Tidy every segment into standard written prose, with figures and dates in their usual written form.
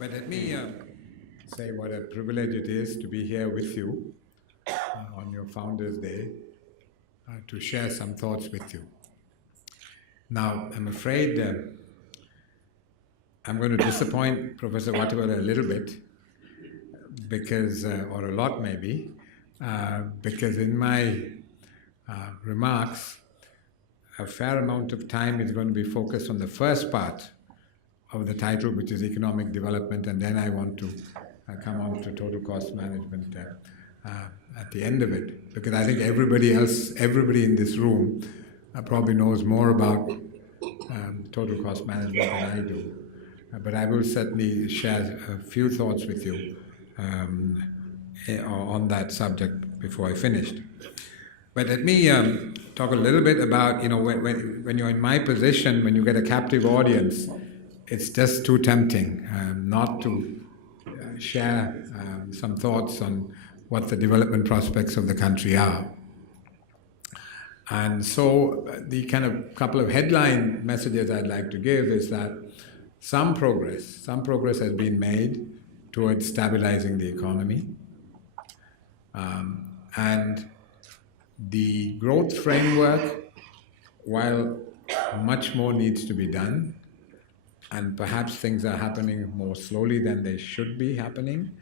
But let me say what a privilege it is to be here with you on your Founders Day to share some thoughts with you. Now, I'm afraid I'm going to disappoint Professor Wattiwala a little bit, because, or a lot maybe, because in my remarks, a fair amount of time is going to be focused on the first part of the title, which is economic development, and then I want to come on to total cost management at the end of it, because I think everybody in this room probably knows more about total cost management than I do. But I will certainly share a few thoughts with you on that subject before I finish. But let me talk a little bit about, when you're in my position, when you get a captive audience, it's just too tempting not to share some thoughts on what the development prospects of the country are. And so the kind of couple of headline messages I'd like to give is that some progress has been made towards stabilizing the economy. And the growth framework, while much more needs to be done, and perhaps things are happening more slowly than they should be happening,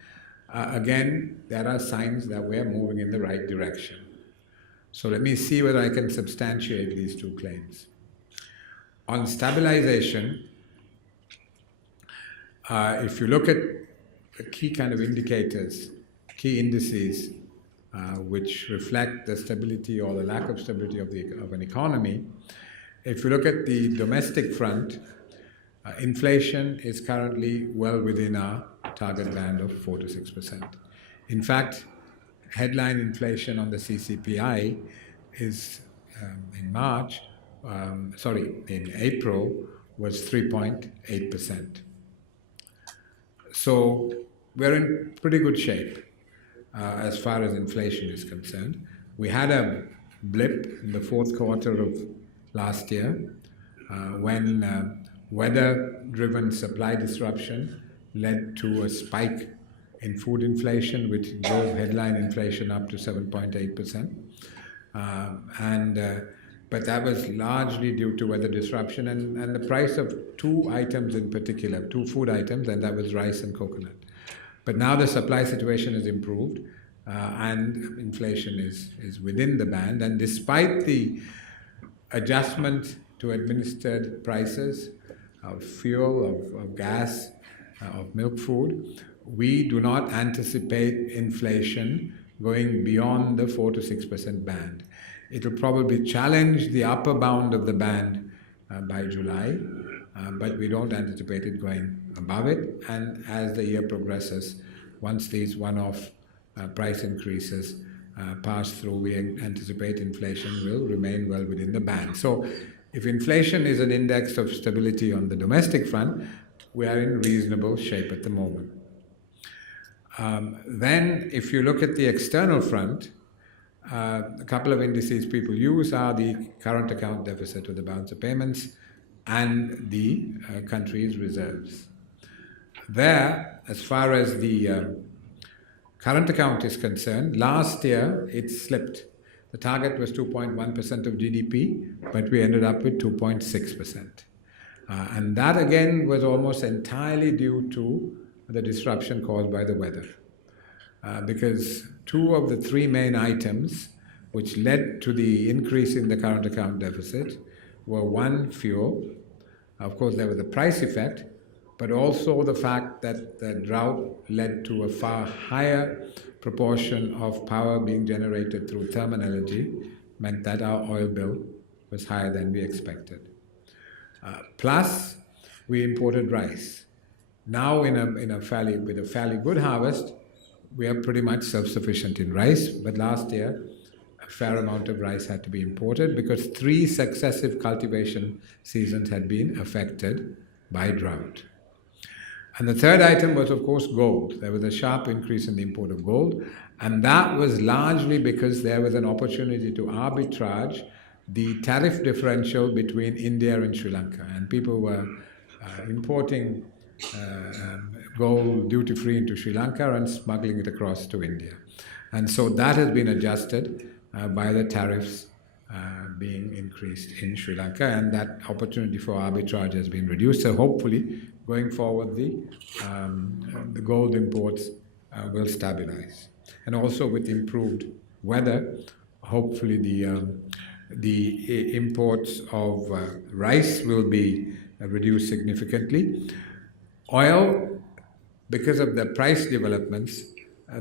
again, there are signs that we're moving in the right direction. So let me see whether I can substantiate these two claims. On stabilization, if you look at the key kind of indicators, key indices, which reflect the stability or the lack of stability of an economy, if you look at the domestic front, inflation is currently well within our target band of 4 to 6%. In fact, headline inflation on the CCPI is in April was 3.8%. So we're in pretty good shape as far as inflation is concerned. We had a blip in the fourth quarter of last year when weather-driven supply disruption led to a spike in food inflation, which drove headline inflation up to 7.8%. But that was largely due to weather disruption and the price of two items in particular, two food items, and that was rice and coconut. But now the supply situation has improved and inflation is within the band. And despite the adjustment to administered prices of fuel, of gas, of milk food, we do not anticipate inflation going beyond the 4 to 6% band. It will probably challenge the upper bound of the band by July, but we don't anticipate it going above it. And as the year progresses, once these one-off price increases pass through, we anticipate inflation will remain well within the band. So if inflation is an index of stability on the domestic front, we are in reasonable shape at the moment. Then, if you look at the external front, a couple of indices people use are the current account deficit or the balance of payments and the country's reserves. There, as far as the current account is concerned, last year it slipped. The target was 2.1% of GDP, but we ended up with 2.6%. And that again was almost entirely due to the disruption caused by the weather. Because two of the three main items which led to the increase in the current account deficit were one, fuel. Of course, there was a price effect, but also the fact that the drought led to a far higher proportion of power being generated through thermal energy meant that our oil bill was higher than we expected. Plus, we imported rice. Now, with a fairly good harvest, we are pretty much self-sufficient in rice, but last year, a fair amount of rice had to be imported because 3 successive cultivation seasons had been affected by drought. And the third item was, of course, gold. There was a sharp increase in the import of gold, and that was largely because there was an opportunity to arbitrage the tariff differential between India and Sri Lanka. And people were importing gold duty-free into Sri Lanka and smuggling it across to India. And so that has been adjusted by the tariffs being increased in Sri Lanka, and that opportunity for arbitrage has been reduced. So hopefully, going forward, the gold imports will stabilize. And also with improved weather, hopefully the imports of rice will be reduced significantly. Oil, because of the price developments,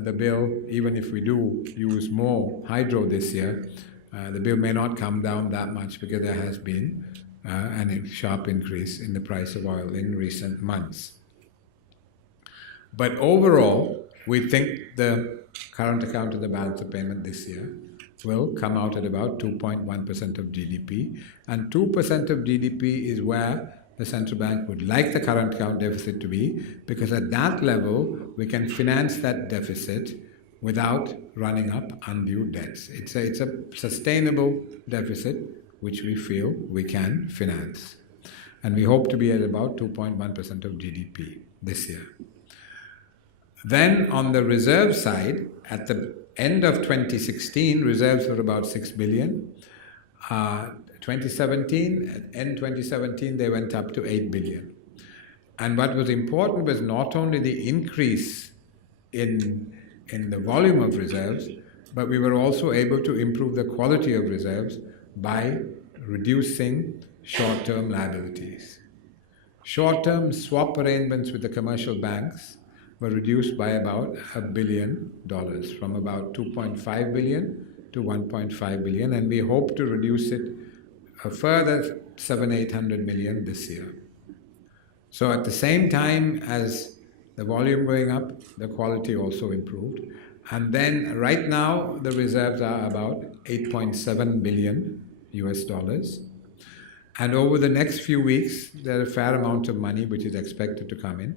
the bill, even if we do use more hydro this year, the bill may not come down that much because there has been a sharp increase in the price of oil in recent months. But overall, we think the current account of the balance of payment this year will come out at about 2.1% of GDP. And 2% of GDP is where the central bank would like the current account deficit to be, because at that level, we can finance that deficit without running up undue debts. It's a sustainable deficit which we feel we can finance. And we hope to be at about 2.1% of GDP this year. Then on the reserve side, at the end of 2016, reserves were about 6 billion. 2017, end 2017, they went up to 8 billion. And what was important was not only the increase in the volume of reserves, but we were also able to improve the quality of reserves by reducing short-term liabilities. Short-term swap arrangements with the commercial banks were reduced by about $1 billion, from about 2.5 billion to 1.5 billion, and we hope to reduce it a further 700-800 million this year. So at the same time as the volume going up, the quality also improved. And then right now, the reserves are about 8.7 billion US dollars. And over the next few weeks, there's a fair amount of money which is expected to come in.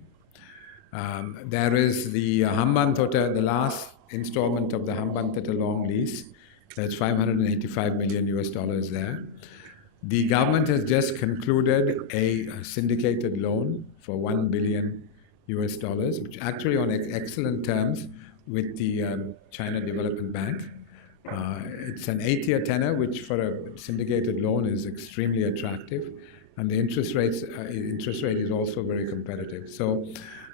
There is the Hambantota, the last installment of the Hambantota long lease. There's 585 million US dollars there. The government has just concluded a syndicated loan for 1 billion US dollars, which actually on excellent terms with the China Development Bank. It's an 8-year tenor, which for a syndicated loan is extremely attractive, and the interest rate is also very competitive. So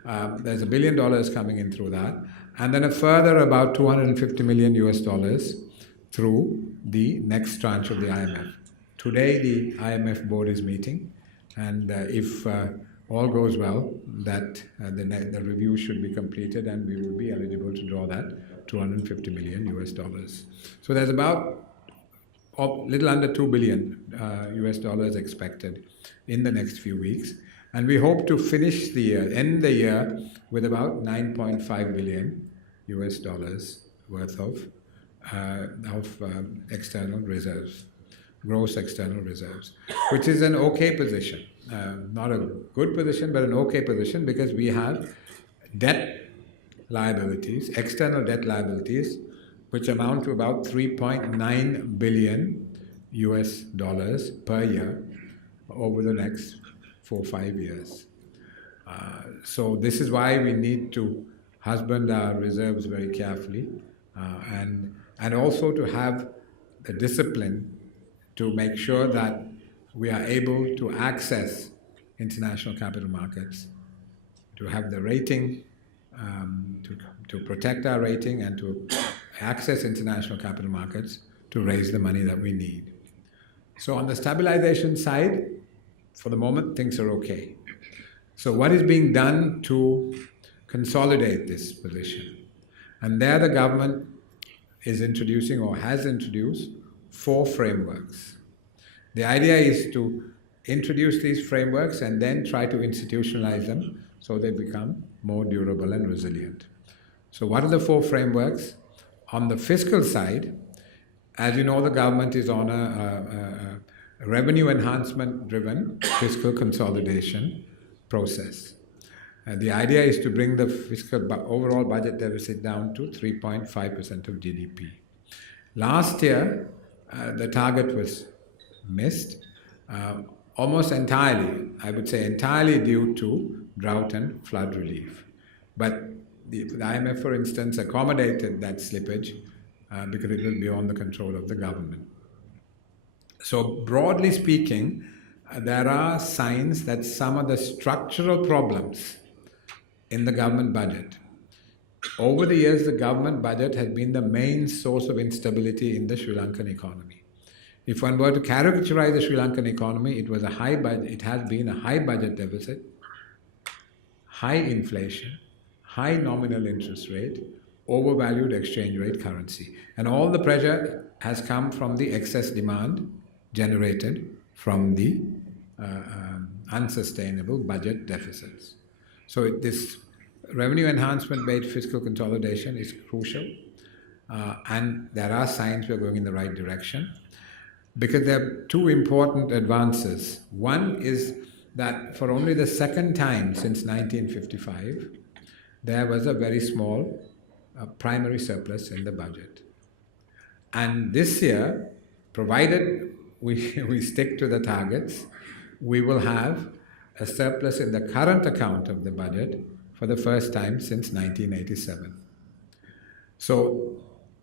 there's $1 billion coming in through that, and then a further about 250 million US dollars through the next tranche of the IMF. Today, the IMF board is meeting, and if all goes well, that the review should be completed, and we will be eligible to draw that 250 million US dollars. So there's about a little under 2 billion US dollars expected in the next few weeks, and we hope to finish the year, end the year with about 9.5 billion US dollars worth of external reserves, gross external reserves, which is an okay position. Not a good position, but an okay position, because we have debt liabilities, external debt liabilities, which amount to about 3.9 billion US dollars per year over the next 4 or 5 years. So this is why we need to husband our reserves very carefully, and also to have the discipline to make sure that we are able to access international capital markets, to have the rating, to protect our rating, and to access international capital markets to raise the money that we need. So on the stabilization side, for the moment, things are okay. So what is being done to consolidate this position? And there the government is introducing, or has introduced, 4 frameworks. The idea is to introduce these frameworks and then try to institutionalize them so they become more durable and resilient. So what are the 4 frameworks? On the fiscal side, as you know, the government is on a revenue enhancement driven fiscal consolidation process. The idea is to bring the fiscal overall budget deficit down to 3.5% of GDP. Last year, the target was missed almost entirely, I would say entirely, due to drought and flood relief. But the IMF, for instance, accommodated that slippage because it was beyond the control of the government. So broadly speaking, there are signs that some of the structural problems in the government budget. Over the years, the government budget has been the main source of instability in the Sri Lankan economy. If one were to characterize the Sri Lankan economy, it was a high budget. It has been a high budget deficit, high inflation, high nominal interest rate, overvalued exchange rate currency, and all the pressure has come from the excess demand generated from the unsustainable budget deficits. So this revenue enhancement-based fiscal consolidation is crucial, and there are signs we're going in the right direction, because there are two important advances. One is that for only the second time since 1955, there was a very small primary surplus in the budget. And this year, provided we stick to the targets, we will have a surplus in the current account of the budget for the first time since 1987. So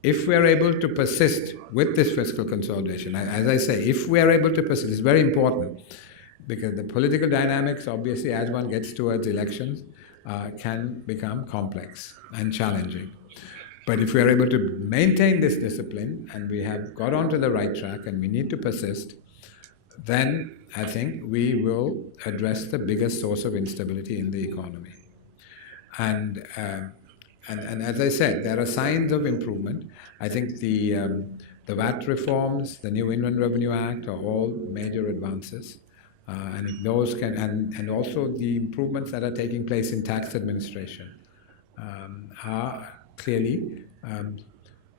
if we are able to persist with this fiscal consolidation, as I say, if we are able to persist, it's very important, because the political dynamics, obviously, as one gets towards elections, can become complex and challenging. But if we are able to maintain this discipline and we have got onto the right track and we need to persist, then I think we will address the biggest source of instability in the economy. And as I said, there are signs of improvement. I think the VAT reforms, the new Inland Revenue Act are all major advances. And if those can, and also the improvements that are taking place in tax administration are clearly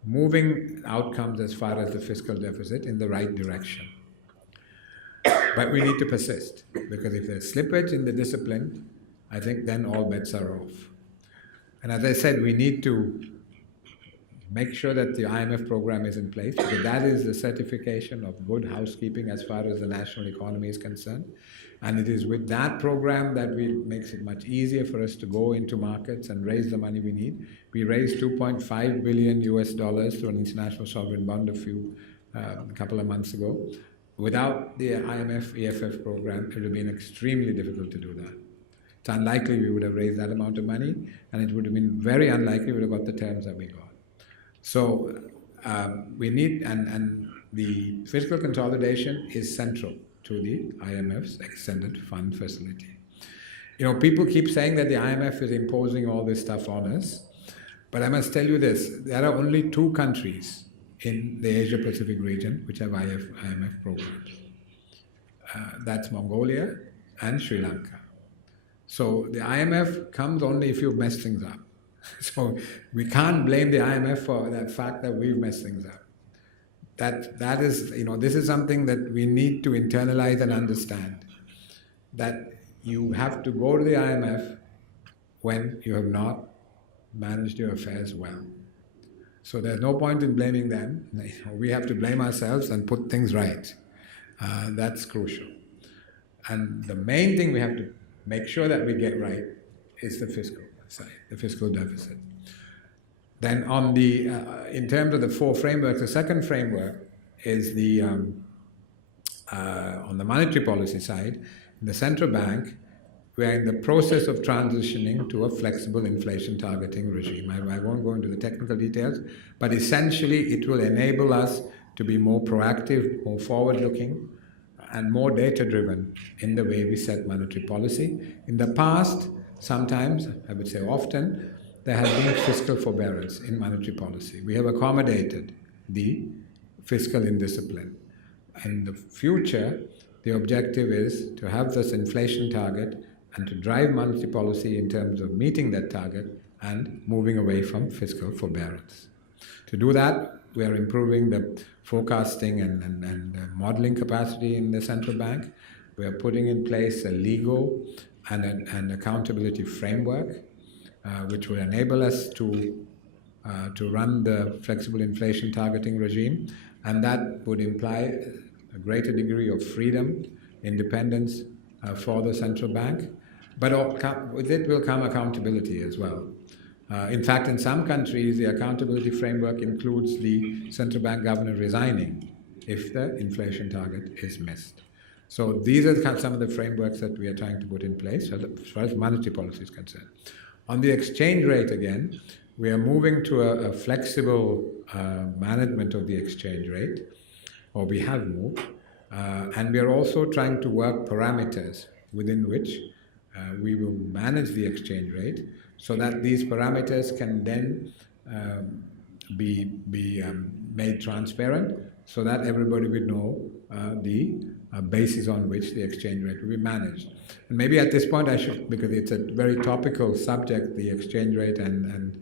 moving outcomes as far as the fiscal deficit in the right direction. But we need to persist, because if there's slippage in the discipline, I think then all bets are off. And as I said, we need to make sure that the IMF program is in place, because that is the certification of good housekeeping as far as the national economy is concerned. And it is with that program that makes it much easier for us to go into markets and raise the money we need. We raised $2.5 billion through an international sovereign bond a couple of months ago. Without the IMF EFF program, it would have been extremely difficult to do that. It's unlikely we would have raised that amount of money, and it would have been very unlikely we would have got the terms that we got. So we need, and the fiscal consolidation is central to the IMF's extended fund facility. You know, people keep saying that the IMF is imposing all this stuff on us, but I must tell you this, there are only 2 countries in the Asia-Pacific region which have IMF programs. That's Mongolia and Sri Lanka. So the IMF comes only if you've messed things up. So we can't blame the IMF for that fact that we've messed things up. That is, you know, this is something that we need to internalize and understand, that you have to go to the IMF when you have not managed your affairs well. So there's no point in blaming them. We have to blame ourselves and put things right. That's crucial. And the main thing we have to make sure that we get right is the fiscal side, the fiscal deficit. Then on the, in terms of the 4 frameworks, the second framework is the, on the monetary policy side, the central bank, we are in the process of transitioning to a flexible inflation targeting regime. I won't go into the technical details, but essentially it will enable us to be more proactive, more forward-looking, and more data-driven in the way we set monetary policy. In the past, sometimes, I would say often, there has been fiscal forbearance in monetary policy. We have accommodated the fiscal indiscipline. In the future, the objective is to have this inflation target and to drive monetary policy in terms of meeting that target and moving away from fiscal forbearance. To do that, we are improving the forecasting and modeling capacity in the central bank. We are putting in place a legal and an accountability framework, which will enable us to run the flexible inflation targeting regime, and that would imply a greater degree of freedom, independence for the central bank. But with it will come accountability as well. In fact, in some countries, the accountability framework includes the central bank governor resigning if the inflation target is missed. So these are some of the frameworks that we are trying to put in place as far as monetary policy is concerned. On the exchange rate, again, we are moving to a flexible management of the exchange rate, or we have moved, and we are also trying to work parameters within which we will manage the exchange rate so that these parameters can then be made transparent so that everybody would know the basis on which the exchange rate will be managed. And maybe at this point I should, because it's a very topical subject, the exchange rate and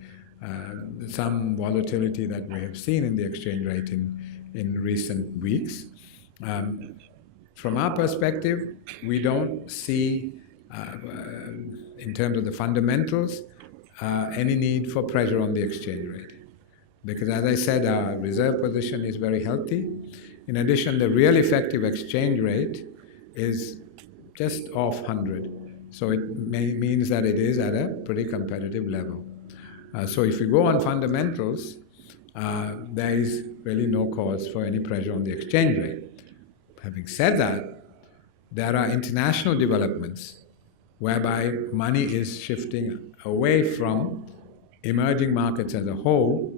some volatility that we have seen in the exchange rate in recent weeks. From our perspective, we don't see, in terms of the fundamentals, any need for pressure on the exchange rate. Because as I said, our reserve position is very healthy. In addition, the real effective exchange rate is just off 100. So it means that it is at a pretty competitive level. So if we go on fundamentals, there is really no cause for any pressure on the exchange rate. Having said that, there are international developments whereby money is shifting away from emerging markets as a whole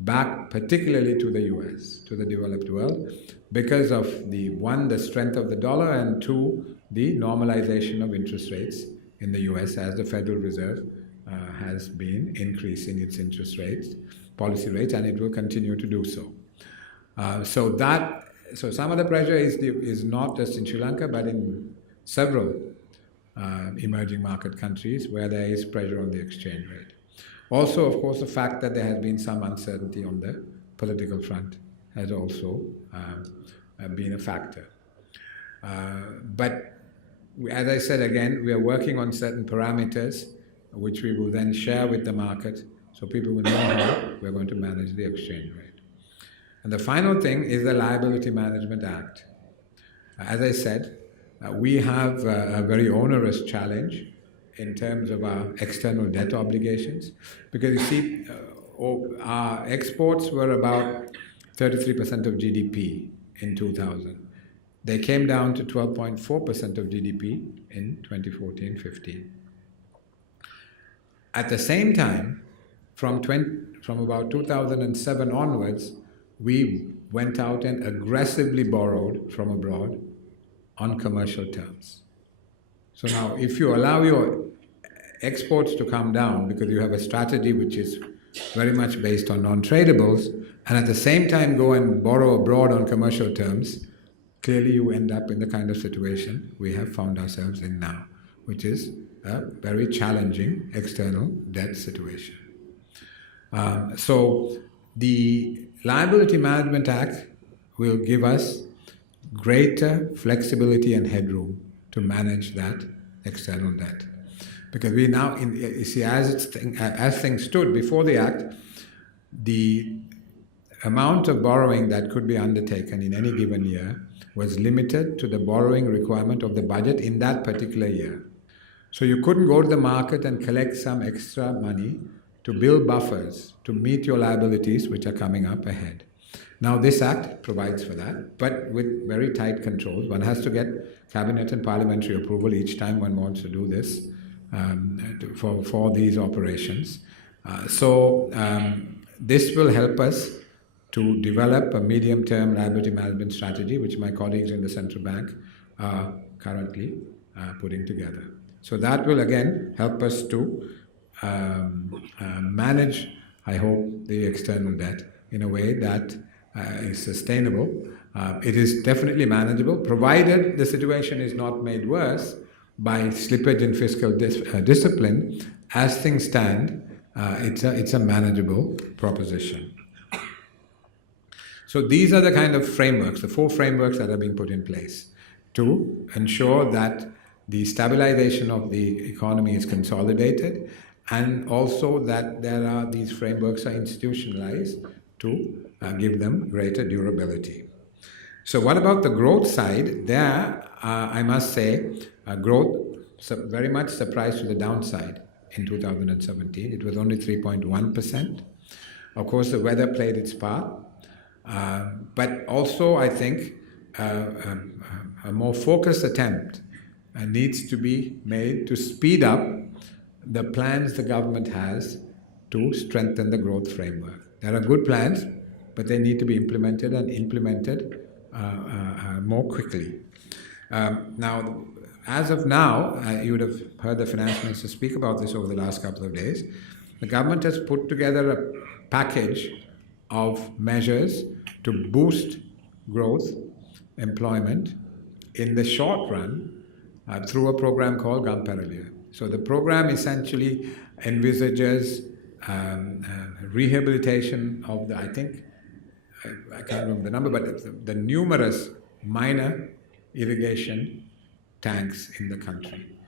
back particularly to the US, to the developed world, because of the strength of the dollar, and two, the normalization of interest rates in the US as the Federal Reserve has been increasing its interest rates, policy rates, and it will continue to do so. So some of the pressure is not just in Sri Lanka, but in several emerging market countries where there is pressure on the exchange rate. Also, of course, the fact that there has been some uncertainty on the political front has also been a factor. But as I said again, we are working on certain parameters which we will then share with the market so people will know how we're going to manage the exchange rate. And the final thing is the Liability Management Act. As I said, we have a very onerous challenge in terms of our external debt obligations, because you see, our exports were about 33% of GDP in 2000. They came down to 12.4% of GDP in 2014-15. At the same time, from about 2007 onwards, we went out and aggressively borrowed from abroad on commercial terms. So now, if you allow your exports to come down because you have a strategy which is very much based on non-tradables, and at the same time go and borrow abroad on commercial terms, clearly you end up in the kind of situation we have found ourselves in now, which is a very challenging external debt situation. So the Liability Management Act will give us greater flexibility and headroom to manage that external debt. Because we now, you see, as things stood before the Act, the amount of borrowing that could be undertaken in any given year was limited to the borrowing requirement of the budget in that particular year. So you couldn't go to the market and collect some extra money to build buffers to meet your liabilities which are coming up ahead. Now this Act provides for that, but with very tight controls. One has to get cabinet and parliamentary approval each time one wants to do this for these operations. This will help us to develop a medium-term liability management strategy, which my colleagues in the central bank are currently putting together. So that will again help us to manage, I hope, the external debt in a way that is sustainable. It is definitely manageable, provided the situation is not made worse by slippage in fiscal discipline. As things stand, it's a manageable proposition. So these are the kind of frameworks, the 4 frameworks that are being put in place to ensure that the stabilization of the economy is consolidated, and also that these frameworks are institutionalized to give them greater durability. So what about the growth side? There, I must say, growth very much surprised to the downside in 2017. It was only 3.1%. Of course, the weather played its part, but also I think a more focused attempt needs to be made to speed up the plans the government has to strengthen the growth framework. There are good plans, but they need to be implemented and implemented more quickly. Now, as of now, you would have heard the finance minister speak about this over the last couple of days. The government has put together a package of measures to boost growth, employment in the short run through a program called Gamparaliya. So the program essentially envisages rehabilitation of the, I think, I can't remember the number, but the numerous minor irrigation tanks in the country.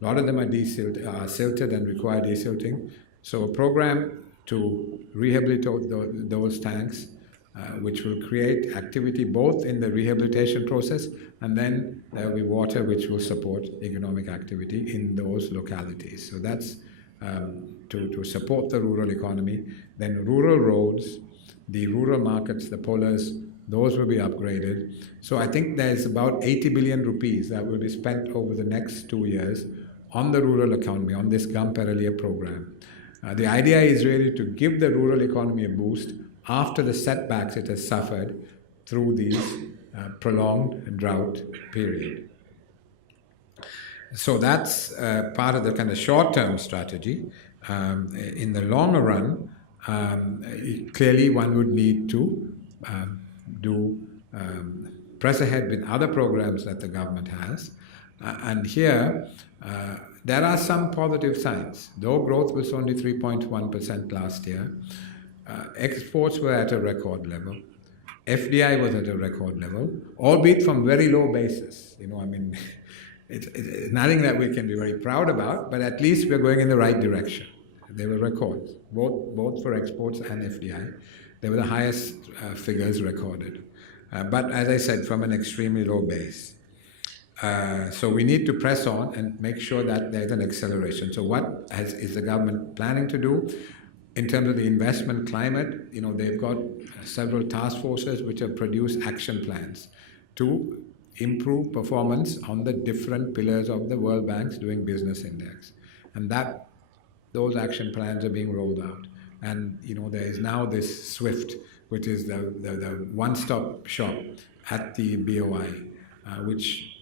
A lot of them are silted and require desilting. So a program to rehabilitate those tanks, which will create activity both in the rehabilitation process, and then there will be water which will support economic activity in those localities. So that's to support the rural economy. Then rural roads, the rural markets, the pollers, those will be upgraded. So I think there's about 80 billion rupees that will be spent over the next 2 years on the rural economy, on this Gamparaliya program. The idea is really to give the rural economy a boost after the setbacks it has suffered through these prolonged drought period. So that's part of the kind of short-term strategy. In the longer run, clearly one would need to press ahead with other programs that the government has. And here, there are some positive signs. Though growth was only 3.1% last year, exports were at a record level. FDI was at a record level, albeit from very low basis. It's nothing that we can be very proud about, but at least we're going in the right direction. They were records, both for exports and FDI. They were the highest figures recorded. But as I said, from an extremely low base. So we need to press on and make sure that there's an acceleration. So what is the government planning to do? In terms of the investment climate, they've got several task forces which have produced action plans to improve performance on the different pillars of the World Bank's Doing Business Index. And those action plans are being rolled out. And there is now this SWIFT, which is the one-stop shop at the BOI, which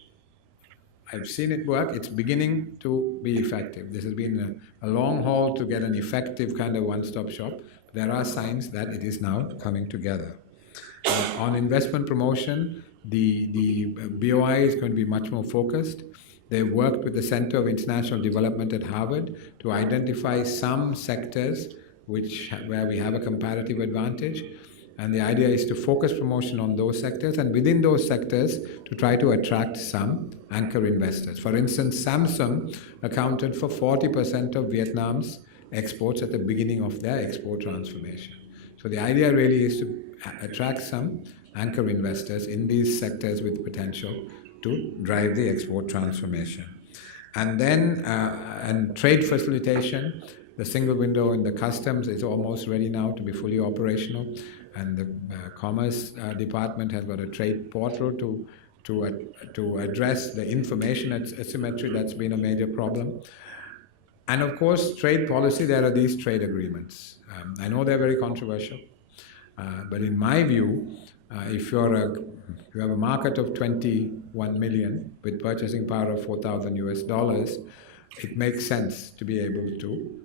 I've seen it work. It's beginning to be effective. This has been a long haul to get an effective kind of one-stop shop. There are signs that it is now coming together. On investment promotion, the BOI is going to be much more focused. They've worked with the Center of International Development at Harvard to identify some sectors where we have a comparative advantage. And the idea is to focus promotion on those sectors, and within those sectors to try to attract some anchor investors. For instance, Samsung accounted for 40% of Vietnam's exports at the beginning of their export transformation. So the idea really is to attract some anchor investors in these sectors with potential to drive the export transformation. And then and trade facilitation, the single window in the customs is almost ready now to be fully operational. And the Commerce Department has got a trade portal to address the information asymmetry that's been a major problem. And of course, trade policy, there are these trade agreements. I know they're very controversial, but in my view, if you have a market of 21 million with purchasing power of $4,000, it makes sense to be able to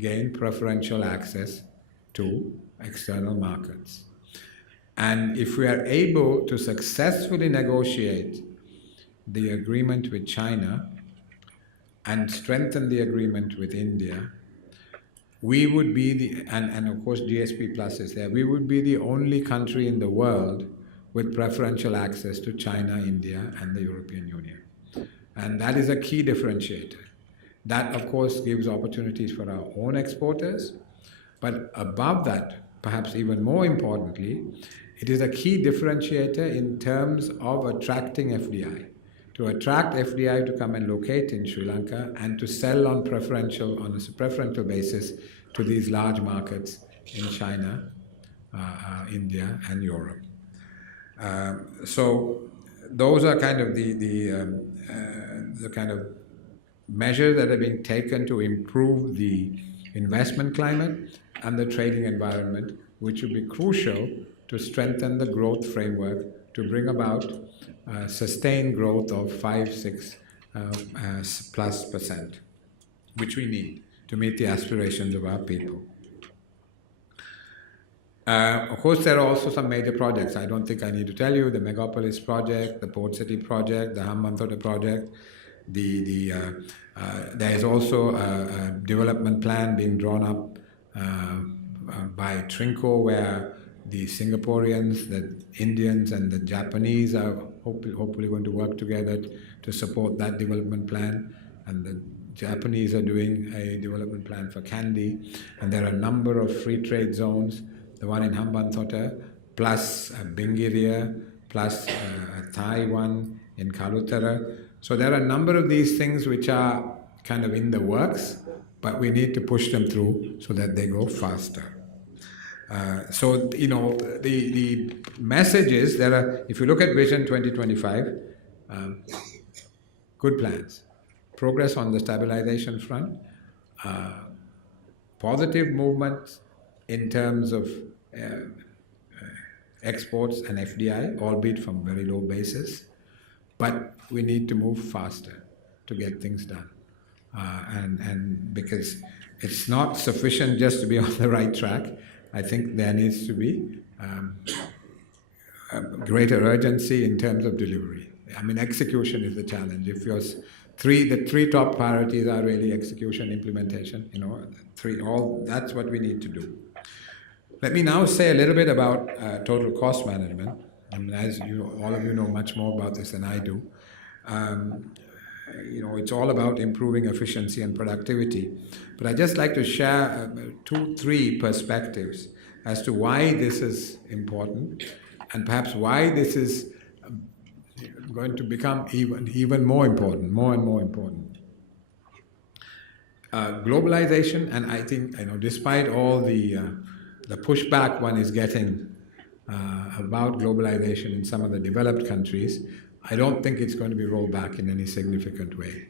gain preferential access to external markets. And if we are able to successfully negotiate the agreement with China and strengthen the agreement with India, we would be and of course GSP Plus is there, we would be the only country in the world with preferential access to China, India, and the European Union. And that is a key differentiator. That, of course, gives opportunities for our own exporters, but above that, perhaps even more importantly, it is a key differentiator in terms of attracting FDI. to attract FDI to come and locate in Sri Lanka and to sell on a preferential basis to these large markets in China, India, and Europe. So those are kind of the kind of measures that are being taken to improve the investment climate and the trading environment, which will be crucial to strengthen the growth framework to bring about sustained growth of 5-6 plus %, which we need to meet the aspirations of our people. Of course, there are also some major projects. I don't think I need to tell you, the Megapolis project, the Port City project, the Hambantota project. There is also a development plan being drawn up by Trinco, where the Singaporeans, the Indians, and the Japanese are hopefully going to work together to support that development plan. And the Japanese are doing a development plan for Kandy. And there are a number of free trade zones, the one in Hambantota, plus Bingiria, plus a Thai one in Kalutara. So there are a number of these things which are kind of in the works, but we need to push them through so that they go faster. So, you know, the message is there are, if you look at Vision 2025, good plans, progress on the stabilization front, positive movements in terms of exports and FDI, albeit from very low basis, but we need to move faster to get things done. And because it's not sufficient just to be on the right track, I think there needs to be a greater urgency in terms of delivery. I mean, execution is the challenge. If the three top priorities are really execution, implementation, you know, that's what we need to do. Let me now say a little bit about total cost management. I mean, as all of you know much more about this than I do. You know, it's all about improving efficiency and productivity. But I'd just like to share 2-3 perspectives as to why this is important and perhaps why this is going to become even more important, more and more important. Globalization, and I think, you know, despite all the pushback one is getting about globalization in some of the developed countries, I don't think it's going to be rolled back in any significant way.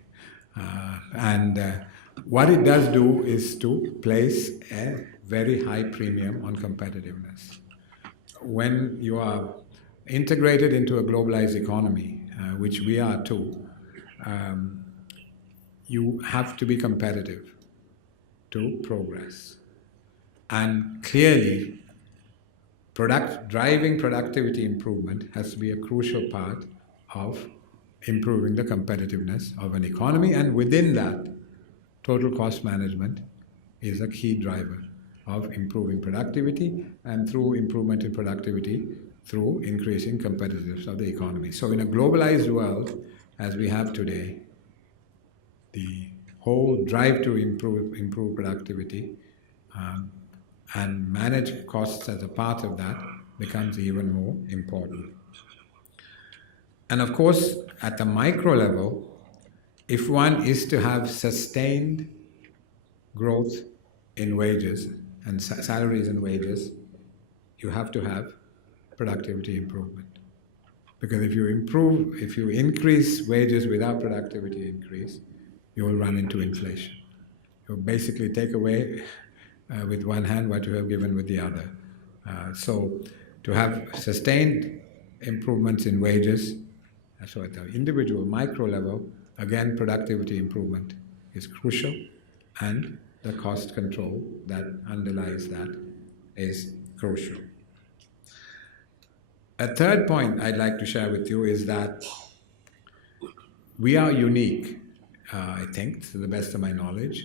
What it does do is to place a very high premium on competitiveness. When you are integrated into a globalized economy, which we are too, you have to be competitive to progress. And clearly, driving productivity improvement has to be a crucial part of improving the competitiveness of an economy, and within that, total cost management is a key driver of improving productivity, and through improvement in productivity, through increasing competitiveness of the economy. So in a globalized world, as we have today, the whole drive to improve productivity and manage costs as a part of that becomes even more important. And of course, at the micro level, if one is to have sustained growth in wages and salaries and wages, you have to have productivity improvement. Because if you increase wages without productivity increase, you will run into inflation. You basically take away with one hand what you have given with the other. So to have sustained improvements in wages, so at the individual micro level, again, productivity improvement is crucial, and the cost control that underlies that is crucial. A third point I'd like to share with you is that we are unique, I think, to the best of my knowledge,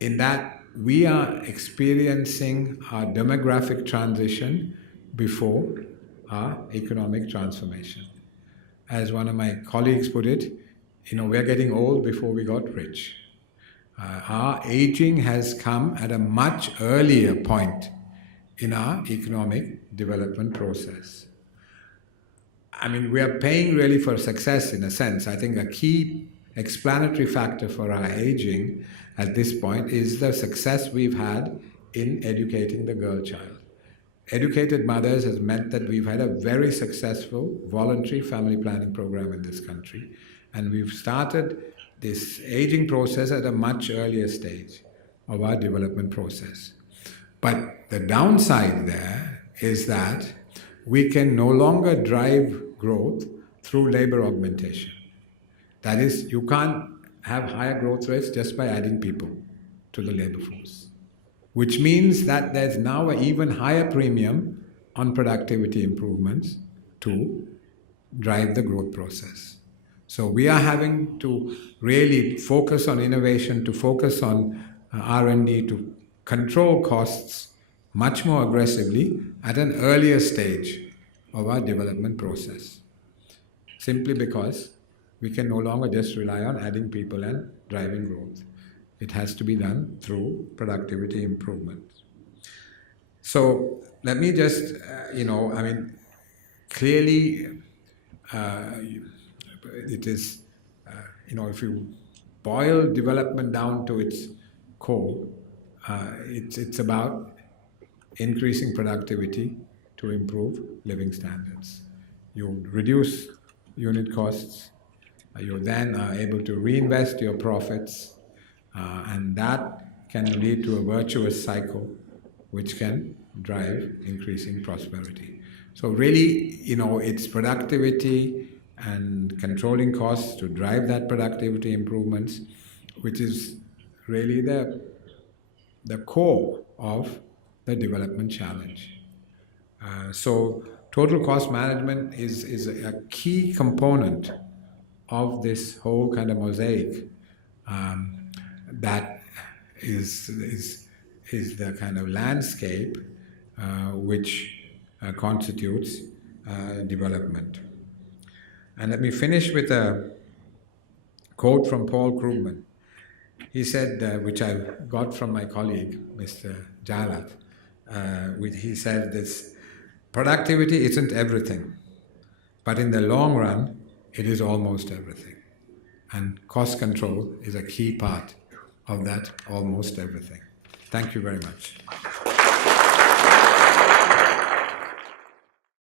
in that we are experiencing our demographic transition before our economic transformation. As one of my colleagues put it, you know, we're getting old before we got rich. Our aging has come at a much earlier point in our economic development process. I mean, we are paying really for success in a sense. I think a key explanatory factor for our aging at this point is the success we've had in educating the girl child. Educated mothers has meant that we've had a very successful voluntary family planning program in this country, and we've started this aging process at a much earlier stage of our development process. But the downside there is that we can no longer drive growth through labor augmentation. That is, you can't have higher growth rates just by adding people to the labor force, which means that there's now an even higher premium on productivity improvements to drive the growth process. So we are having to really focus on innovation, to focus on R&D, to control costs much more aggressively at an earlier stage of our development process, simply because we can no longer just rely on adding people and driving growth. It has to be done through productivity improvement. So let me just, clearly it is, if you boil development down to its core, it's about increasing productivity to improve living standards. You reduce unit costs, you then are able to reinvest your profits, and that can lead to a virtuous cycle which can drive increasing prosperity. So really, it's productivity and controlling costs to drive that productivity improvements, which is really the core of the development challenge. So total cost management is a key component of this whole kind of mosaic that is the kind of landscape which constitutes development. And let me finish with a quote from Paul Krugman. He said, which I got from my colleague, Mr. Jalat, he said this: productivity isn't everything, but in the long run, it is almost everything. And cost control is a key part of that almost everything. Thank you very much.